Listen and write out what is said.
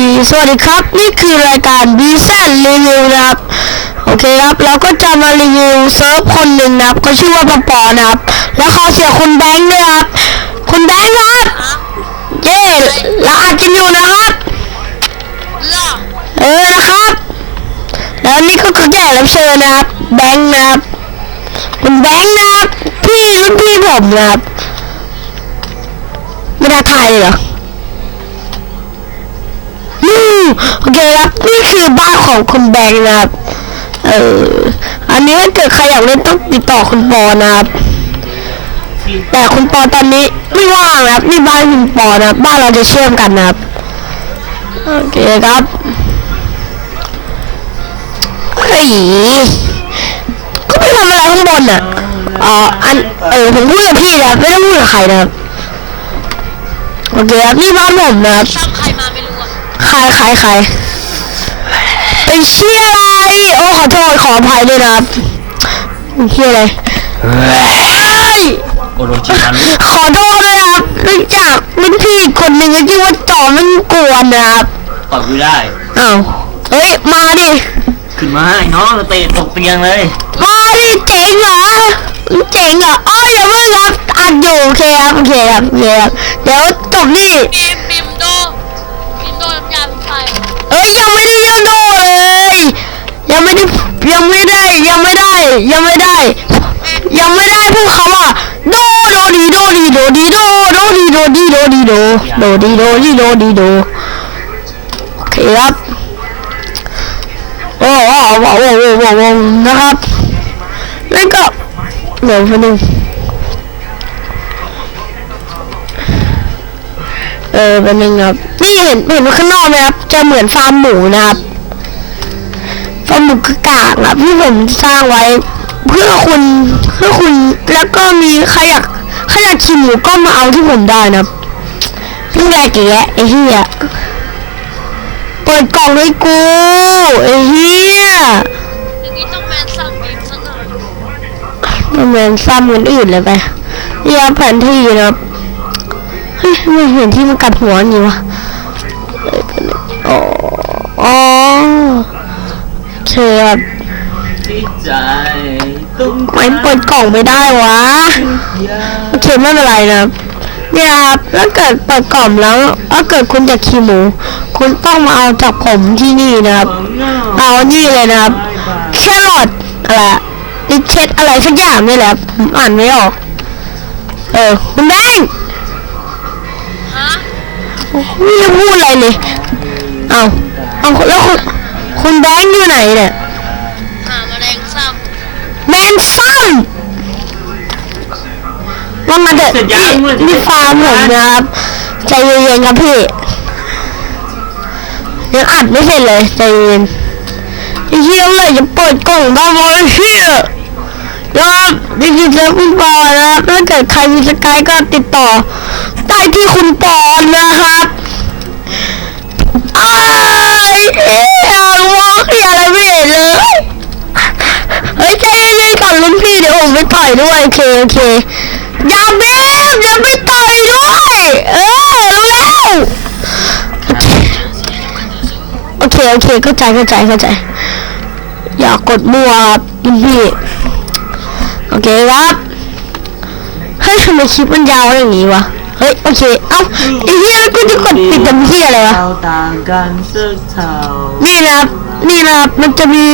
ดีๆ สวัสดีครับ นี่คือรายการบีแซนรีวิวนะครับ โอเคครับ เราก็จะมารีวิวเซิร์ฟคนหนึ่งนะครับเขาชื่อว่าปอปอนะครับ แล้วขอเสียงคุณแบงค์ด้วยครับ คุณแบงค์ครับ เย้เราอัดกันอยู่นะครับเล่าเออ นะครับ แล้วนี่ก็คือแขกรับเชิญนะครับ แบงค์นะครับ คุณแบงค์นะครับ พี่รุ่นพี่ผมนะครับ ไม่ได้ถ่ายเลยเหรอ โอเคครับนี่คือบ้านของคุณแบงค์นะครับ เอออันนี้ถ้าเกิดใครอยากเล่นต้องติดต่อคุณปอนะครับ แต่คุณปอตอนนี้ไม่ว่างนะครับนี่บ้านคุณปอนะครับบ้านเราจะเชื่อมกันนะครับโอเคครับเฮ้ยก็ไปทำอะไรข้างบนอะอ๋ออันเออผมพูดกับพี่นะไม่ต้องพูดกับใครนะครับโอเคครับนี่บ้านผมนะครับ ใครใครใครเป็นเชี่ยอะไรโอ้ขอโทษขออภัยด้วยนะครับเป็นเชี่ยอะไรเฮ้ยโอโรชิมารุขอโทษด้วยนะครับเนื่องจากรุ่นพี่อีกคนหนึ่งก็ชื่อว่าจอมันกวนนะครับตอบกูได้ อ้าวเฮ้ยมาดิขึ้นมาให้น้องเตะตกเตียงเลยมาดิเจ๋งเหรอเจ๋งเหรออ๋ออย่าเพิ่งครับอัดอยู่โอเคครับโอเคครับโอเคครับเดี๋ยวจบนี่ เอ้ยยังไม่ได้ยังโดเลย ยังไม่ได้ยังไม่ได้ยังไม่ได้ ยังไม่ได้ ยังไม่ได้พูดคำว่าโดโดดีโดดีโดดีโดโดดีโดดีโดดีโดโดดีโดดีโดดีโดโอเคครับโอ้โหโอ้โหโอ้โหนะครับแล้วก็เดี๋ยวไปห เออเป็นหนึ่งครับ นี่เห็นเห็นข้างนอกไหมครับ จะเหมือนฟาร์มหมูนะครับฟาร์มหมูกระกากครับที่ผมสร้างไว้ เพื่อคุณเพื่อคุณแล้วก็มีใครอยากใครอยากขี่หมูก็มาเอาที่ผมได้นะครับเพิ่งแรกแกะไอ้เหี้ยเปิดกล่องให้กูไอ้เหี้ยอย่างนี้ต้องแมนสั่งบีมซะหน่อยมันเหมือนซ้ำคนอื่นเลยไปนี่ครับแผนที่นะครับเฮ้ย ไม่เห็นที่มันกัดหัวอย่างนี้วะเอ้ยเป็นอ๋ออ๋อโอเคครับไม่เปิดกล่องไม่ได้วะโอเคไม่เป็นไรนะเนี่ยครับถ้าเกิดเปิดกล่องแล้วถ้าเกิดคุณจะขี่หมู คุณต้องมาเอาจากผมที่นี่นะครับ เอานี่เลยนะครับแครอทอะไรดิเช็ดอะไรสักอย่างนี่แหละผมอ่านไม่ออก เออคุณแบงค์ ไม่ได้พูดอะไรเลย เอาเอาแล้วคุณคุณแบงค์อยู่ไหนเนี่ยหาแมลงซ้แมนซัมว่ามาเถอะนี่นี่ฟาร์มผมนะครับ ใจเย็นๆครับพี่ยังอัดไม่เสร็จเลยใจเย็นไอ้เหี้ยเลยจะเปิดกล่องบ้าบอไอ้เหี้ยนะครับนี่คือเซฟคุณปอนนะครับถ้าเกิดใครมีสกายก็ติดต่อได้ ที่คุณปอนนะครับไอ้ายเอ๊ะวอล์กอะไรไม่เห็นเลย เฮ้ยใจเย็นๆก่อนรุ่นพี่เดี๋ยวผมไปต่อยด้วยโอเคโอเค อย่าเบมอย่าไปต่อยด้วย เออรู้แล้วโอเคโอเคเข้าใจเข้าใจเข้าใจ อย่ากดมั่วครับรุ่นพี่ โอเคครับ เฮ้ยทำไมคลิปมันยาวอย่างนี้วะ ฮ้ยโอเค เอ้าไอ้เหี้ยแล้วกูจะกดปิดทำเหี้ยอะไรวะ เราต่างกันสักเท่า นี่นะครับ นี่นะครับ มันจะมี